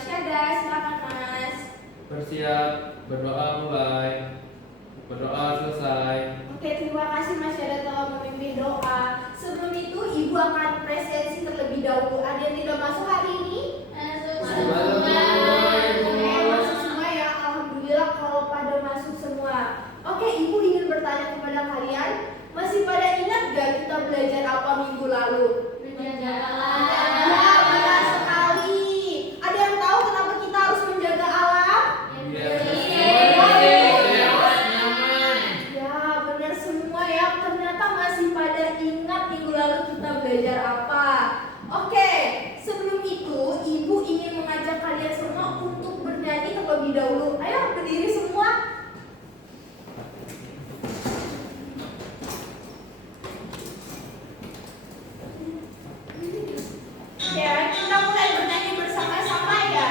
Syada, silakan Mas. Bersiap, berdoa mulai. Berdoa selesai. Oke, terima kasih Mas Syada telah memimpin doa. Sebelum itu Ibu akan presensi terlebih dahulu. Ada yang tidak masuk hari ini? Masuk semua ya. Alhamdulillah kalau pada masuk semua. Oke, Ibu ingin bertanya kepada kalian, masih pada ingat gak kita belajar apa minggu lalu? Menjaga Ya, benar sekali. Ada yang tahu kenapa kita harus menjaga alam? Ya, benar semua ya. Ternyata masih pada ingat minggu lalu kita belajar apa. Oke, sebelum itu Ibu ingin mengajak kalian semua untuk bernyanyi terlebih dahulu. Ayo berdiri semua. Oke, kita mulai bernyanyi bersama-sama ya.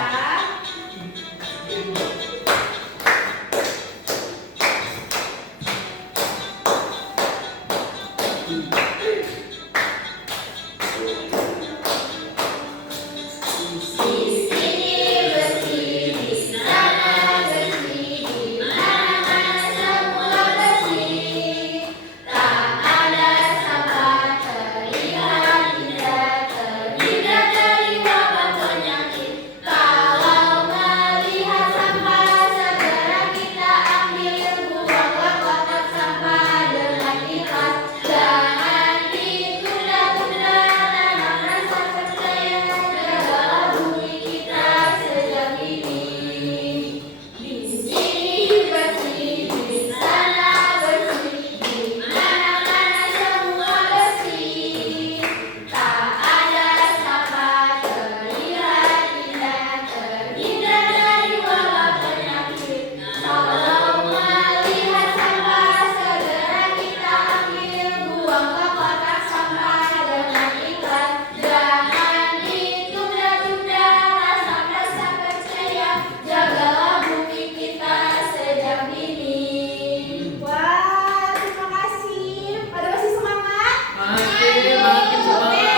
Wah, terima kasih. Pada masih semangat? Makin semangat. Oke,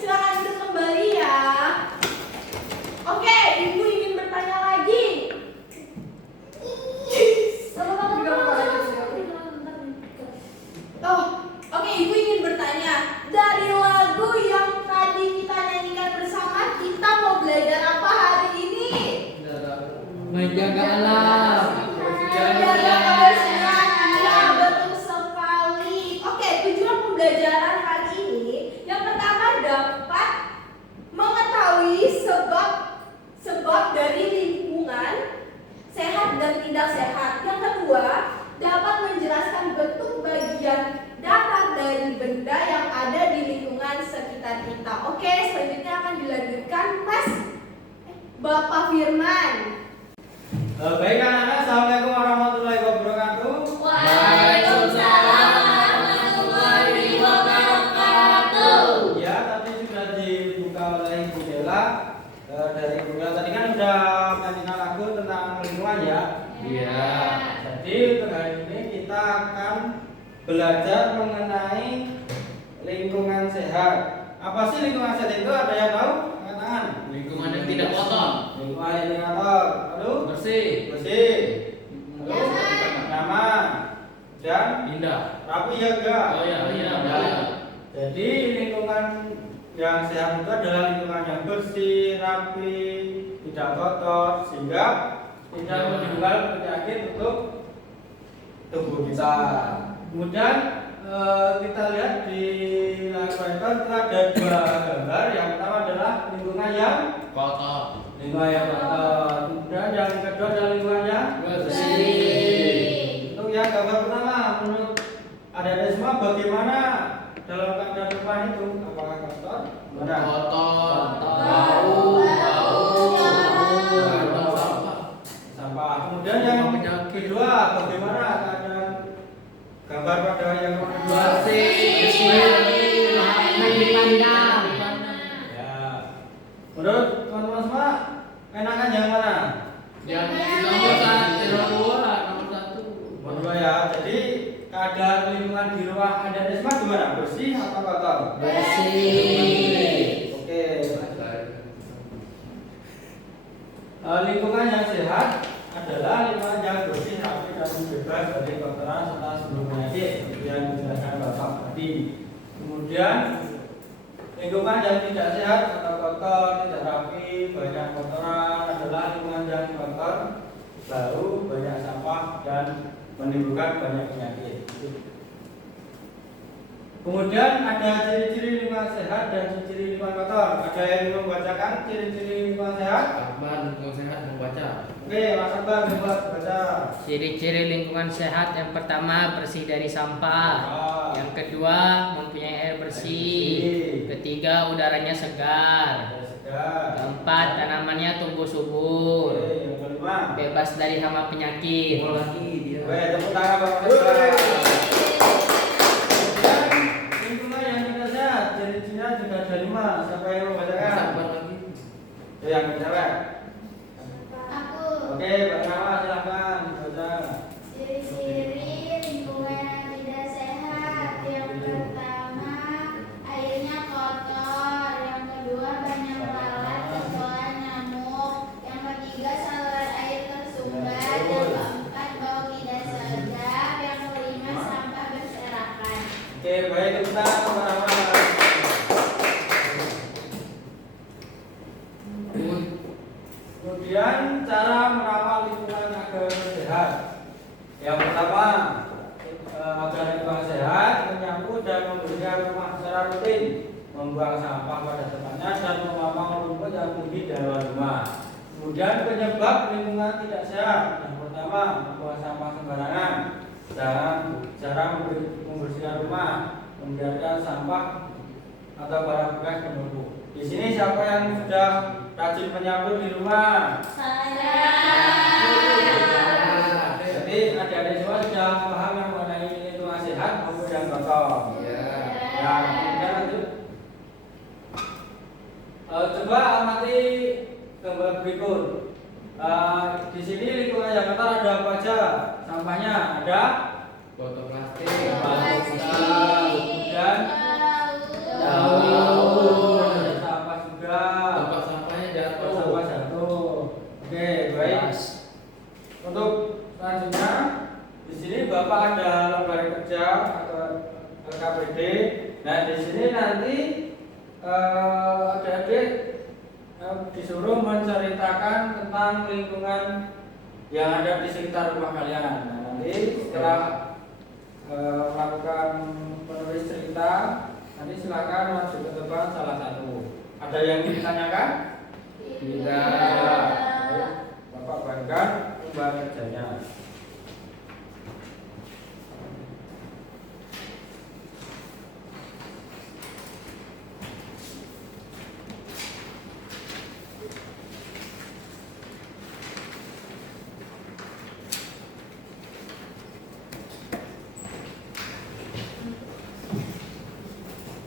silakan duduk kembali ya. Oke, Ibu ingin bertanya lagi. Oh, oke, Ibu ingin bertanya. Dari lagu yang tadi kita nyanyikan bersama, kita mau belajar apa hari ini? Menjaga alam. Menjaga kebersihan. Iya, betul sekali. Oke, tujuan pembelajaran hari ini yang pertama dapat mengetahui sebab dari lingkungan sehat dan tidak sehat. Yang kedua, dapat menjelaskan bentuk bagian datar dari benda yang ada di lingkungan sekitar kita. Oke, selanjutnya akan dilanjutkan Mas Bapak Firman. Baik anak-anak, assalamualaikum warahmatullahi wabarakatuh. Waalaikumsalam warahmatullahi wabarakatuh. Ya, tadi sudah dibuka oleh Ibu Dela. Dari Ibu Dela tadi kan sudah menyanyikan lagu tentang lingkungan ya. Iya. Jadi untuk hari ini kita akan belajar mengenai lingkungan sehat. Apa sih lingkungan sehat itu? Ada yang tahu? Angkat tangan. Lingkungan yang tidak kotor. Lingkungan yang tidak kotor. Aduh, Bersih. bersih. Aduh, nyaman. Dan Indah. rapi ya enggak? Oh iya, iya. Jadi lingkungan yang sehat itu adalah lingkungan yang bersih, rapi, tidak kotor, sehingga tidak menimbulkan penyakit untuk tubuh kita. Kemudian kita lihat di layar proyektor itu ada dua gambar. Yang pertama adalah lingkungan yang Kotor. kotor. Kemudian yang kedua adalah lingkungan yang Bersih. Untuk yang gambar pertama, menurut adik-adik semua bagaimana dalam keadaan rumah itu? Apakah kotor? Mana? Kotor. Bau. Sampah. Sampah. Kemudian yang Penyakit. kedua, bagaimana keadaan gambar pada yang kedua? Dipandang. Ya. Menurut teman-teman semua, enakan yang mana? Yang nomor satu, nomor satu. Nomor dua ya. Jadi keadaan lingkungan di rumah adik-adik semua gimana? Bersih atau kotor? Bersih. Oke. Lingkungan yang sehat adalah lingkungan yang bersih, rapi, dan bebas dari kotoran serta sumber penyakit seperti yang dijelaskan Bapak tadi. Kemudian lingkungan yang tidak sehat atau kotor, tidak rapi, banyak kotoran adalah lingkungan yang kotor, bau, banyak sampah, dan menimbulkan banyak penyakit. Kemudian ada ciri-ciri lingkungan sehat dan ciri-ciri lingkungan kotor. Ada yang membacakan ciri-ciri lingkungan sehat? Akbar lingkungan sehat membaca. Oke, Mas Akbar baca. Ciri-ciri lingkungan sehat yang pertama bersih dari sampah, yang kedua mempunyai air bersih, ketiga udaranya segar, keempat tanamannya tumbuh subur, Oke, yang kelima. bebas dari hama penyakit. Lagi dia. Oke, tepuk tangan Bapak Akbar. Kemudian lingkungan yang tidak sehat, ciri-cirinya juga ada 5. Siapa yang membacakan? Akbar lagi. Yang cewek. Aku. Oke, Mbak Nawa silakan baca. Ciri-ciri lingkungan yang tidak sehat. Yang pertama, airnya kotor. Yang kedua, banyak lalat, tertular nyamuk. Yang ketiga, saluran air tersumbat. Yang keempat, bau tidak sedap. Yang kelima, sampah berserakan. Oke, baik kita sama-sama. Kemudian cara merawat lingkungan agar sehat. Yang pertama, agar lingkungan sehat, menyapu dan membersihkan rumah secara rutin, membuang sampah pada tempatnya dan memotong rumput yang tumbuh di luar rumah. Kemudian penyebab lingkungan tidak sehat. Yang pertama, membuang sampah sembarangan, jarang membersihkan rumah, membiarkan sampah atau barang bekas menumpuk. Di sini siapa yang sudah rajin menyapu di rumah? Jadi adik-adik semua sudah paham mengenai lingkungan sehat maupun yang kotor. Iya. Ya, kemudian lanjut. Coba amati gambar berikut. Di sini lingkungan yang kotor ada apa aja? Sampahnya ada Botol plastik. kemudian Daun. ada sampah juga. Tempat sampahnya Sampah jatuh. jatuh. Oke, baik. Untuk selanjutnya di sini Bapak ada lembar kerja atau LKPD. Nah, di sini nanti adik-adik disuruh menceritakan tentang lingkungan yang ada di sekitar rumah kalian. Nah, nanti setelah melakukan penulis cerita, nanti silakan maju ke depan salah satu. Ada yang ditanyakan? Tidak. Bapak banggakan lembar kerjanya.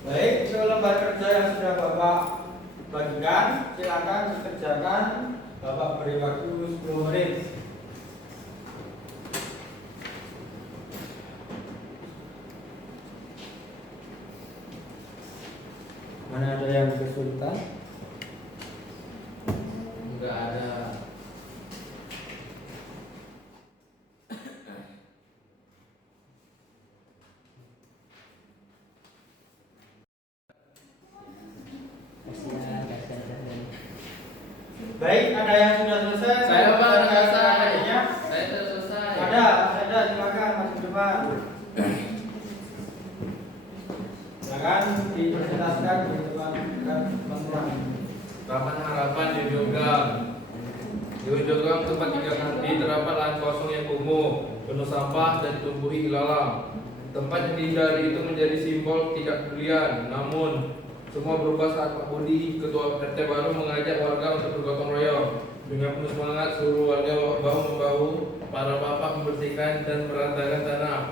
Baik, lembar kerja yang sudah Bapak bagikan, silakan dikerjakan. Bapak beri waktu 10 menit. Mana ada yang kesulitan? Enggak ada. Baik, ada yang sudah selesai? Saya Pak udah selesai. Adanya? Saya sudah selesai. Ada, silakan Mas depan. Silakan dipresentasikan di depan teman-teman. Taman Harapan di ujung gang. Di ujung gang tempat tinggal nanti terdapat lahan kosong yang kumuh, penuh sampah dan ditumbuhi ilalang. Tempat yang dihindari itu menjadi simbol tidak kepedulian. Namun semua berubah saat Pak Budi, Ketua RT baru, mengajak warga untuk bergotong royong. Dengan penuh semangat, seluruh warga bahu membahu, para bapak membersihkan dan meratakan tanah.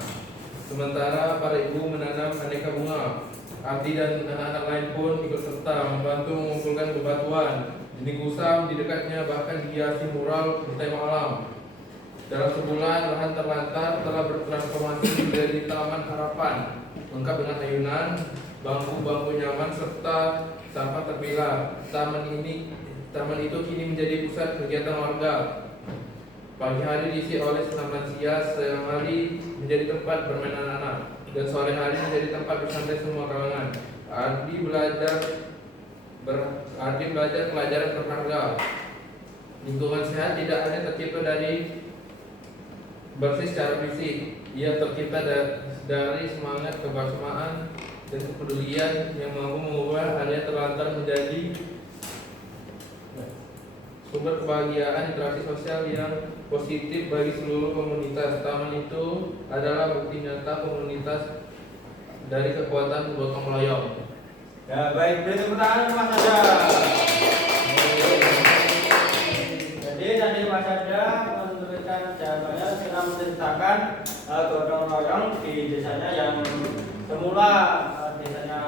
Sementara para ibu menanam aneka bunga. Abdi dan anak-anak lain pun ikut serta membantu mengumpulkan bebatuan. Dinding kusam di dekatnya bahkan dihiasi mural bertema alam. Dalam sebulan, lahan terlantar telah bertransformasi menjadi Taman Harapan, lengkap dengan ayunan, bangku-bangku nyaman serta sampah terpilah. Taman ini Taman itu kini menjadi pusat kegiatan warga. Pagi hari diisi oleh senam lansia, siang hari menjadi tempat bermain anak-anak, dan sore hari menjadi tempat bersantai semua kalangan. Ardi belajar pelajaran berharga. Lingkungan sehat tidak hanya tercipta dari bersih secara fisik, ia tercipta dari semangat kebersamaan dan kepedulian yang mampu mengubah hal yang terlantar menjadi sumber kebahagiaan interaksi sosial yang positif bagi seluruh komunitas. Taman itu adalah bukti nyata komunitas dari kekuatan gotong royong. Ya, baik, beri tepuk tangan Mas Ada. Jadi tadi Mas Ada memberikan jawabannya sedang menceritakan gotong royong di desanya yang semula desanya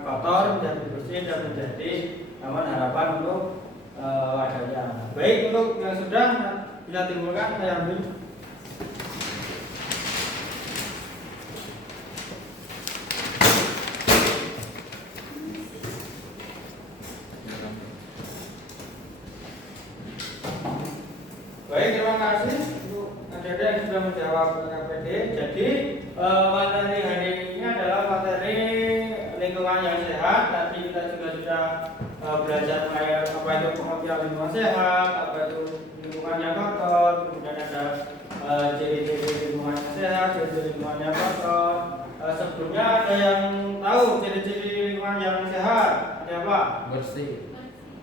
kotor menjadi bersih dan menjadi taman harapan untuk warganya. Baik, untuk yang sudah bisa timbulkan saya ambil. Baik, terima kasih untuk adik-adik yang sudah menjawab KPD. Jadi materi hari ini adalah materi lingkungan yang sehat. Tadi kita juga sudah belajar mengenai apa itu pengertian lingkungan sehat, apa itu lingkungan yang kotor, kemudian ada ciri-ciri lingkungan yang sehat, ciri-ciri lingkungan yang kotor. Sebelumnya ada yang tahu ciri-ciri lingkungan yang sehat? Ada apa? Bersih.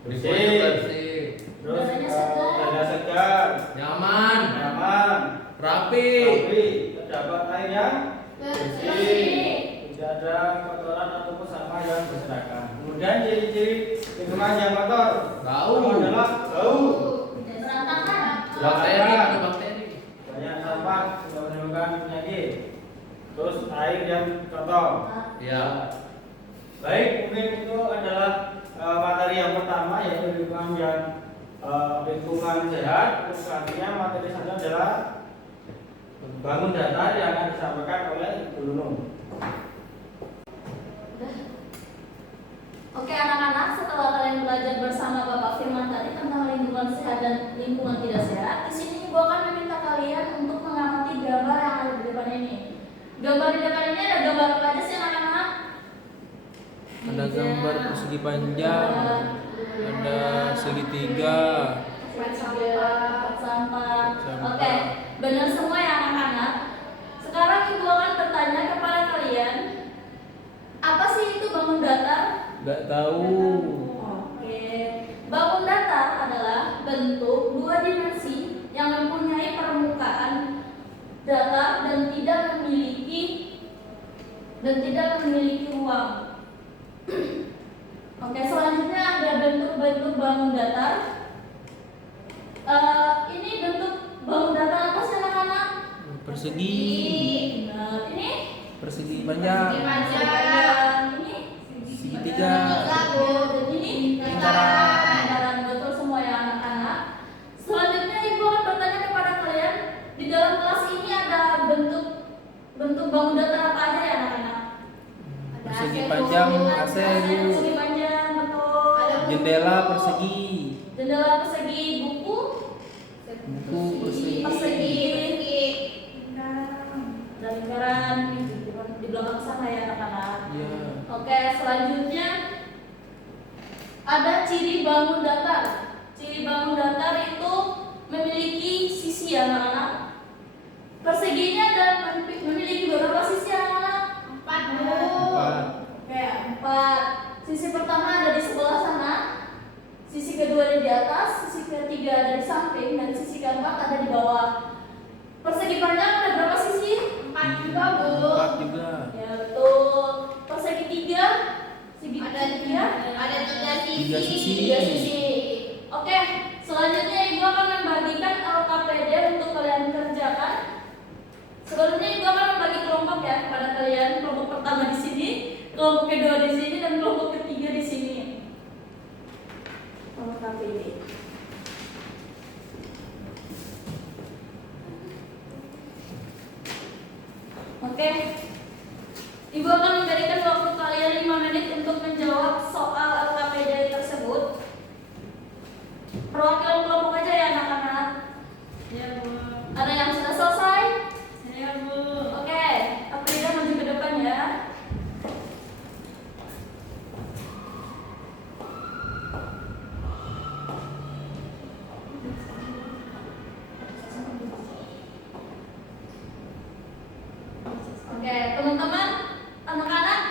Bersih. Terus udara segar, Nyaman. rapi, terdapat air yang bersih, tidak ada kotoran ataupun sampah yang berserakan. Kemudian ciri-ciri lingkungan yang kotor adalah bau, Bakteri. banyak sampah sudah menimbulkan penyakit. Terus air yang kotor. Ya. Baik, mungkin itu adalah materi yang pertama, yaitu lingkungan sehat. Terus selanjutnya materi selanjutnya adalah bangun datar yang akan disampaikan oleh Ibu Nunung. Oke anak-anak, setelah kalian belajar bersama Bapak Firman tadi tentang lingkungan sehat dan lingkungan tidak sehat, di sini Ibu akan meminta kalian untuk mengamati gambar yang ada di depan ini. Gambar di depan ini ada gambar apa aja sih anak-anak? Ada gambar persegi panjang, ada segitiga, tempat sampah. Oke, benar semua ya anak-anak. Sekarang Ibu akan bertanya kepada kalian, apa sih itu bangun datar? nggak tahu. Oke, bangun datar adalah bentuk dua dimensi yang mempunyai permukaan datar dan tidak memiliki ruang. Oke, selanjutnya ada bentuk-bentuk bangun datar. Ini bentuk bangun datar apa sih anak-anak? Persegi, Benar. Ini persegi panjang, Ini segitiga, dan ini lingkaran. Betul semua ya anak-anak. Selanjutnya Ibu akan bertanya kepada kalian, di dalam kelas ini ada bentuk bangun datar apa aja ya anak-anak? persegi panjang, AC, Persegi panjang, betul. jendela persegi, Jendela persegi, buku persegi, dan lingkaran di belakang sana ya anak-anak. ya, Oke, selanjutnya ada ciri bangun datar. Ciri bangun datar itu memiliki sisi ya anak-anak. Perseginya dan memiliki berapa sisi anak-anak? 4. Oke, 4. Sisi pertama ada di sebelah sana, sisi kedua ada di atas, sisi ketiga ada di samping, dan sisi keempat ada di bawah. Persegi panjang ada berapa sisi? 4 juga, Bu. 4 juga. Ya betul. Persegi tiga, segi Ada tiga, 3 sisi. 3 sisi. Oke, selanjutnya Ibu akan membagikan LKPD untuk kalian kerjakan. Sebelumnya Ibu akan membagi kelompok ya kepada kalian. Kelompok pertama di sini, kelompok kedua di sini, dan kelompok ketiga di sini. LKPD. Oke. Ibu akan memberikan waktu kalian 5 menit untuk menjawab soal LKPD tersebut. perwakilan kelompok aja ya anak-anak. Ya, Bu. Ada yang sudah selesai? Ya, Bu. Oke, Afrida maju ke depan ya. Oke, teman-teman, anak-anak,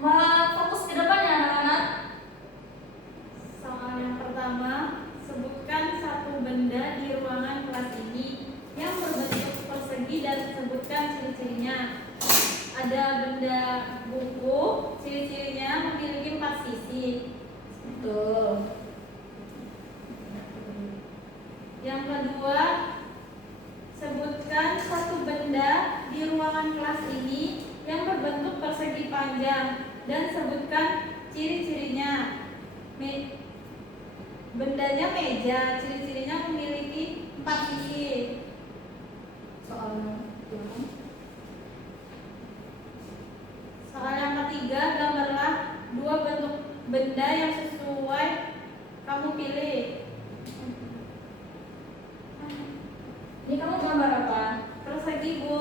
mau fokus ke depan ya anak-anak. Soal yang pertama, sebutkan satu benda di ruangan kelas ini yang berbentuk persegi dan sebutkan ciri-cirinya. Ada benda buku, ciri-cirinya memiliki 4 sisi. Betul. Yang kedua, sebutkan satu benda di ruangan kelas ini yang berbentuk persegi panjang dan sebutkan ciri-cirinya. Bendanya meja, ciri-cirinya memiliki 4 sisi. Soal Soal yang ketiga, gambarlah 2 bentuk benda yang sesuai kamu pilih. ini kamu gambar apa? Persegi, Bu.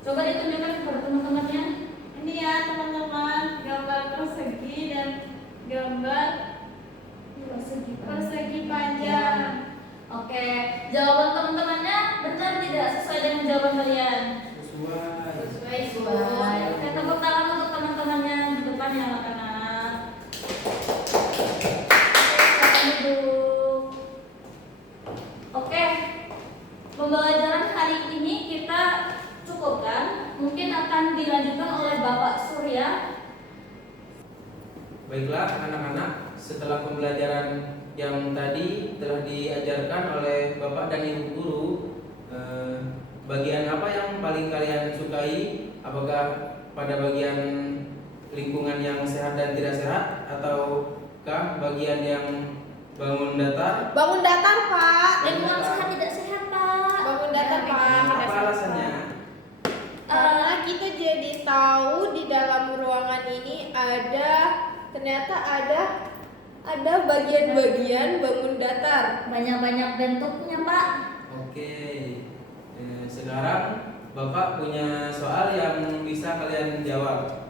Coba ditunjukkan kepada teman-temannya. Ini ya teman-teman, gambar persegi dan gambar persegi panjang. Oke, jawaban teman-temannya benar tidak sesuai dengan jawaban kalian? Sesuai. Oke, tepuk tangan untuk teman-temannya di depan ya anak-anak. Silakan duduk. Oke, pembelajaran hari ini kita cukupkan. Mungkin akan dilanjutkan oleh Bapak Surya. Baiklah anak-anak, setelah pembelajaran yang tadi telah diajarkan oleh Bapak dan Ibu Guru, bagian apa yang paling kalian sukai? Apakah pada bagian lingkungan yang sehat dan tidak sehat, ataukah bagian yang bangun datar? Bangun datar, Pak. Lingkungan sehat tidak sehat, Pak. Bangun datar, Pak. Apa alasannya? Karena kita jadi tahu di dalam ruangan ini ternyata ada bagian-bagian bangun datar. Banyak-banyak bentuknya, Pak. Oke, sekarang Bapak punya soal yang bisa kalian jawab.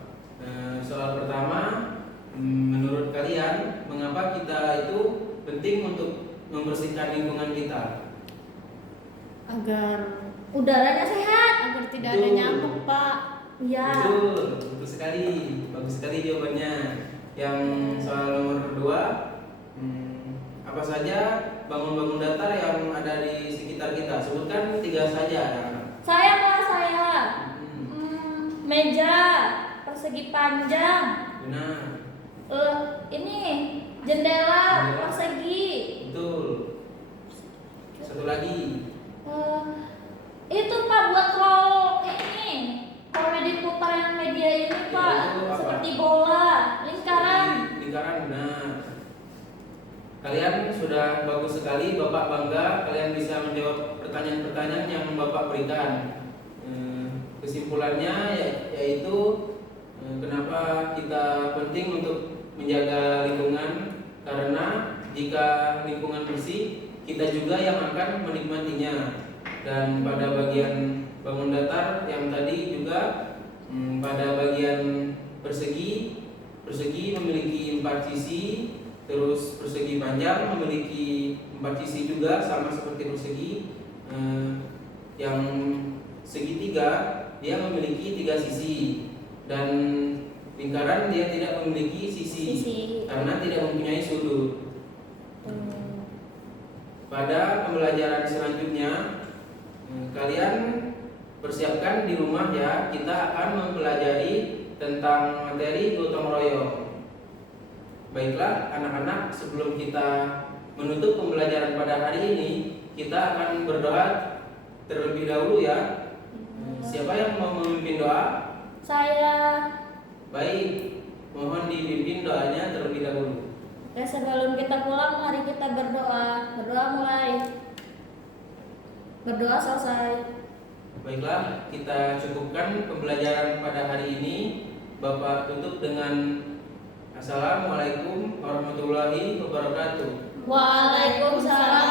Soal pertama, menurut kalian mengapa kita itu penting untuk membersihkan lingkungan kita? Agar Udaranya sehat. agar tidak Betul. ada nyamuk, Pak. Iya. Betul sekali, bagus sekali jawabannya. Yang soal nomor 2, apa saja bangun-bangun datar yang ada di sekitar kita? Sebutkan 3 saja. Saya, Pak, saya. Hmm, Meja, persegi panjang. benar, Ini jendela persegi. betul. Satu lagi. Itu Pak buat roll ini. Kalau diputar yang media ini, Pak, Itu apa? seperti bola, lingkaran. Lingkaran, benar. Kalian sudah bagus sekali, Bapak bangga kalian bisa menjawab pertanyaan-pertanyaan yang Bapak berikan. Kesimpulannya yaitu kenapa kita penting untuk menjaga lingkungan, karena jika lingkungan bersih, kita juga yang akan menikmatinya. Dan pada bagian bangun datar yang tadi juga pada bagian persegi memiliki 4 sisi, terus persegi panjang memiliki 4 sisi juga sama seperti persegi. Yang segitiga dia memiliki 3 sisi, dan lingkaran dia tidak memiliki sisi karena tidak mempunyai sudut. Pada pembelajaran selanjutnya kalian persiapkan di rumah ya, kita akan mempelajari tentang materi gotong royong. Baiklah anak-anak, sebelum kita menutup pembelajaran pada hari ini, kita akan berdoa terlebih dahulu ya. Siapa yang mau memimpin doa? Saya. Baik, mohon dipimpin doanya terlebih dahulu. Ya, sebelum kita pulang, mari kita berdoa. Berdoa mulai. Berdoa selesai. Baiklah, kita cukupkan pembelajaran pada hari ini. Bapak tutup dengan Assalamualaikum warahmatullahi wabarakatuh. Waalaikumsalam